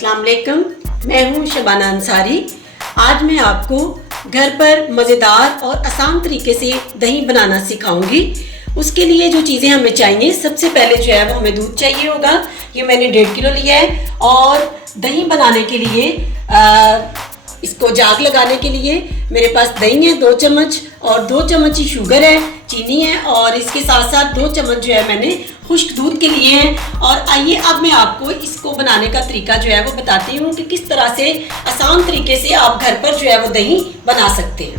अस्सलाम वालेकुम, मैं हूँ शबाना अंसारी। आज मैं आपको घर पर मज़ेदार और आसान तरीके से दही बनाना सिखाऊंगी। उसके लिए जो चीज़ें हमें चाहिए, सबसे पहले जो है वो हमें दूध चाहिए होगा। ये मैंने 1.5 किलो लिया है। और दही बनाने के लिए इसको जाग लगाने के लिए मेरे पास दही है 2 चम्मच, और 2 चम्मच ही शुगर है, चीनी है, और इसके साथ साथ 2 चम्मच जो है मैंने खुश्क दूध के लिए हैं। और आइए अब मैं आपको इसको बनाने का तरीका जो है वो बताती हूँ कि किस तरह से आसान तरीके से आप घर पर जो है वो दही बना सकते हैं।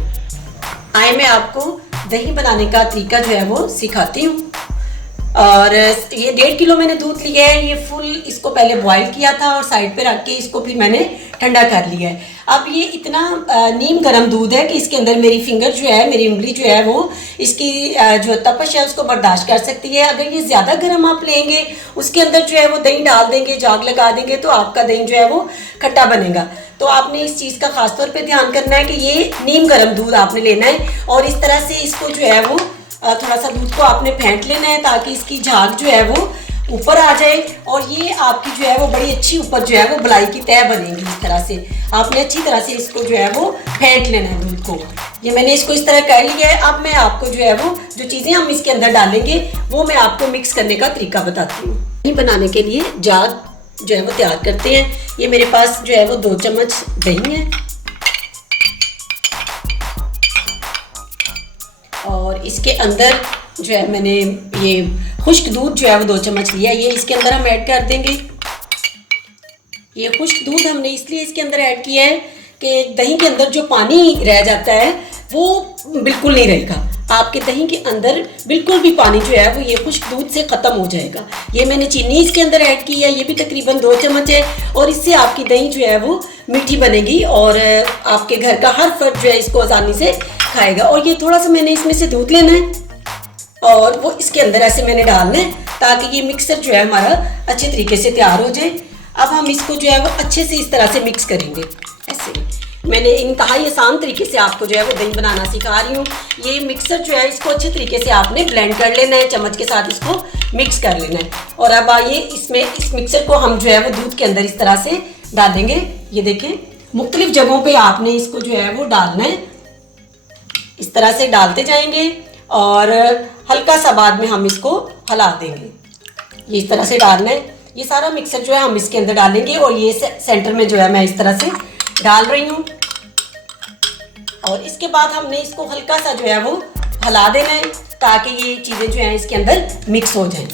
आइए मैं आपको दही बनाने का तरीका जो है वो सिखाती हूँ। और ये 1.5 किलो मैंने दूध लिया है। ये फुल इसको पहले बॉईल किया था और साइड पे रख के इसको फिर मैंने ठंडा कर लिया है। अब ये इतना नीम गर्म दूध है कि इसके अंदर मेरी फिंगर जो है, मेरी उंगली जो है वो इसकी जो तपश है उसको बर्दाश्त कर सकती है। अगर ये ज़्यादा गर्म आप लेंगे, उसके अंदर जो है वो दही डाल देंगे, जाग लगा देंगे, तो आपका दही जो है वो खट्टा बनेगा। तो आपने इस चीज़ का खास तौर पे ध्यान करना है कि ये नीम गर्म दूध आपने लेना है। और इस तरह से इसको जो है वो थोड़ा सा दूध को आपने फेंट लेना है ताकि इसकी झाग जो है वो ऊपर आ जाए, और ये आपकी जो है वो बड़ी अच्छी ऊपर जो है वो बलाई की तह बनेगी। इस तरह से आपने अच्छी तरह से इसको जो है वो फेंट लेना है दूध को। ये मैंने इसको इस तरह कर लिया है। अब मैं आपको जो है वो जो चीज़ें हम इसके अंदर डालेंगे वो मैं आपको मिक्स करने का तरीका बताती हूँ। दही बनाने के लिए जाग जो है वो तैयार करते हैं। ये मेरे पास जो है वो 2 चम्मच दही है, और इसके अंदर जो है मैंने ये खुश्क दूध जो है वो 2 चम्मच लिया। ये इसके अंदर हम ऐड कर देंगे। ये खुश्क दूध हमने इसलिए इसके अंदर ऐड किया है कि दही के अंदर जो पानी रह जाता है वो बिल्कुल नहीं रहेगा। आपके दही के अंदर बिल्कुल भी पानी जो है वो ये खुश्क दूध से ख़त्म हो जाएगा। ये मैंने चीनी इसके अंदर ऐड की है, ये भी तकरीबन 2 चम्मच है, और इससे आपकी दही जो है वो मीठी बनेगी और आपके घर का हर फर्द जो है इसको आसानी से खाएगा। और ये थोड़ा सा मैंने इसमें से दूध लेना है और वो इसके अंदर ऐसे मैंने डालना है ताकि ये मिक्सर जो है हमारा अच्छे तरीके से तैयार हो जाए। अब हम इसको जो है वो अच्छे से इस तरह से मिक्स करेंगे। ऐसे मैंने इंतहाई आसान तरीके से आपको जो है वो दही बनाना सिखा रही हूँ। ये मिक्सर जो है इसको अच्छे तरीके से आपने ब्लेंड कर लेना है, चम्मच के साथ इसको मिक्स कर लेना है। और अब आइए इसमें इस मिक्सर को हम जो है वो दूध के अंदर इस तरह से डाल देंगे। ये देखें, मुख्तलिफ जगहों पे आपने इसको जो है वो डालना है। इस तरह से डालते जाएंगे और हल्का सा बाद में हम इसको हिला देंगे। ये इस तरह से डालना है। ये सारा मिक्सर जो है हम इसके अंदर डालेंगे, और ये सेंटर में जो है मैं इस तरह से डाल रही हूँ। और इसके बाद हमने इसको हल्का सा जो है वो हिला देना है ताकि ये चीज़ें जो हैं इसके अंदर मिक्स हो जाएं।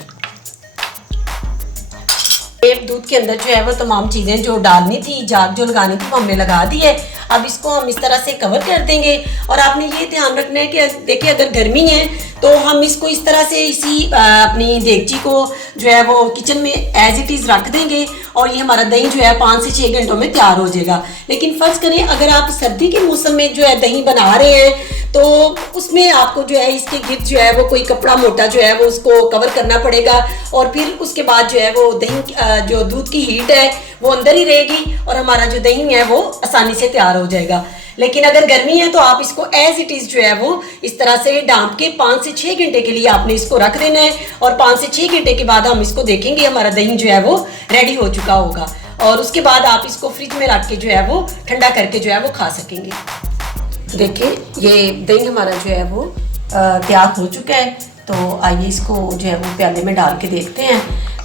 एक दूध के अंदर जो है वो तमाम चीज़ें जो डालनी थी, जाग जो लगानी थी, वो हमने लगा दी है। अब इसको हम इस तरह से कवर कर देंगे। और आपने ये ध्यान रखना है कि देखिए, अगर गर्मी है तो हम इसको इस तरह से इसी अपनी देगची को जो है वो किचन में एज इट इज़ रख देंगे, और ये हमारा दही जो है 5 से 6 घंटों में तैयार हो जाएगा। लेकिन फ़र्ज़ करें अगर आप सर्दी के मौसम में जो है दही बना रहे हैं तो उसमें आपको जो है इसके गिर्द जो है वो कोई कपड़ा मोटा जो है वो उसको कवर करना पड़ेगा, और फिर उसके बाद जो है वो दही जो दूध की हीट है वो अंदर ही रहेगी और हमारा जो दही है वो आसानी से तैयार हो जाएगा। लेकिन अगर गर्मी है तो आप इसको एज इट इज़ जो है वो इस तरह से डांप के 5 से 6 घंटे के लिए आपने इसको रख देना है। और 5 से 6 घंटे के बाद हम इसको देखेंगे, हमारा दही जो है वो रेडी हो चुका होगा, और उसके बाद आप इसको फ्रिज में रख के जो है वो ठंडा करके जो है वो खा सकेंगे। देखिए, ये दही हमारा जो है वो तैयार हो चुका है। तो आइए इसको जो है वो प्याले में डाल के देखते हैं।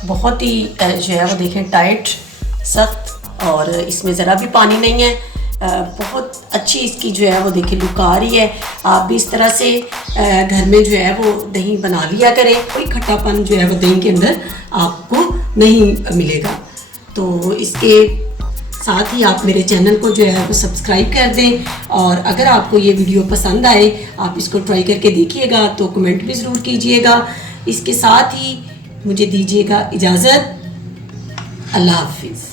बहुत ही जो है वो देखें टाइट, सख्त, और इसमें ज़रा भी पानी नहीं है। बहुत अच्छी इसकी जो है वो देखिए लुक आ रही है। आप भी इस तरह से घर में जो है वो दही बना लिया करें। कोई खट्टापन जो है वो दही के अंदर आपको नहीं मिलेगा। तो इसके साथ ही आप मेरे चैनल को जो है वो सब्सक्राइब कर दें, और अगर आपको ये वीडियो पसंद आए, आप इसको ट्राई करके देखिएगा तो कमेंट भी ज़रूर कीजिएगा। इसके साथ ही मुझे दीजिएगा इजाज़त। अल्लाह हाफिज़।